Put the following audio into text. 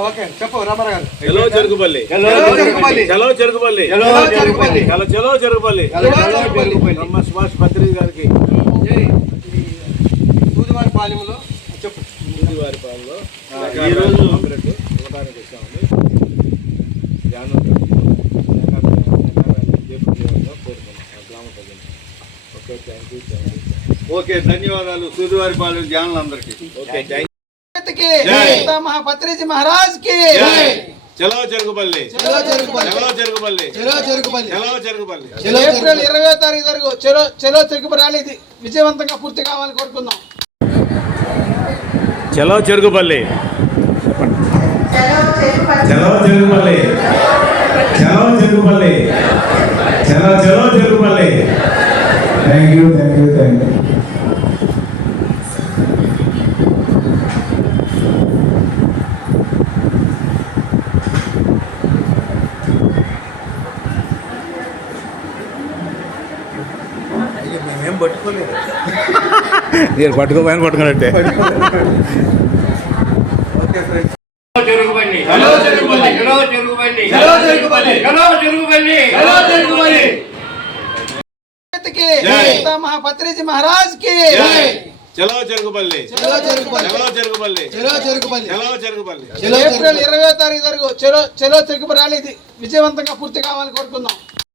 Okay చెప్పు రామారావు గారు. చలో చెరుకుపల్లి. బ్రహ్మ సుభాష్ పత్రి గారికి. జై. సూదివారి పాలెంలో చెప్పు. ఇవ్వడానికి వచ్చామండి గ్రామ ప్రజలు ఓకే థ్యాంక్ యూ ఓకే ధన్యవాదాలు. సూదివారిపాలెం జ్ఞానులందరికీ ఓకే థ్యాంక్ మహాపత్రిజీ మహారాజ్కి జై. చలో చలో చెరుకుపల్లి ఏప్రిల్ ఇరవై తారీఖు జరుగు చలో చలో చెరుకుపల్లి ర్యాలీ ఇది విజయవంతంగా పూర్తి కావాలని కోరుకుందాం. చలో చెరుకుపల్లి చలో చెరుకుపల్లి చలో చెరుకుపల్లి చలో చలో Cherukupalli thank you thank you thank you పట్టుకోపోయిన పట్టుకున్నట్టే. కి జై. గీతా మహాపత్రిజీ మహారాజ్కి చలో చెరుకుపల్లి చలో చెరుకుపల్లి. చలో చెరుకుపల్లి చలో చెరుకుపల్లి చలో చెరుకుపల్లి ఏప్రిల్ ఇరవై తారీఖు జరుగు చలో చలో చెరుకుపల్లి ర్యాలీ విజయవంతంగా పూర్తి కావాలని కోరుకుందాం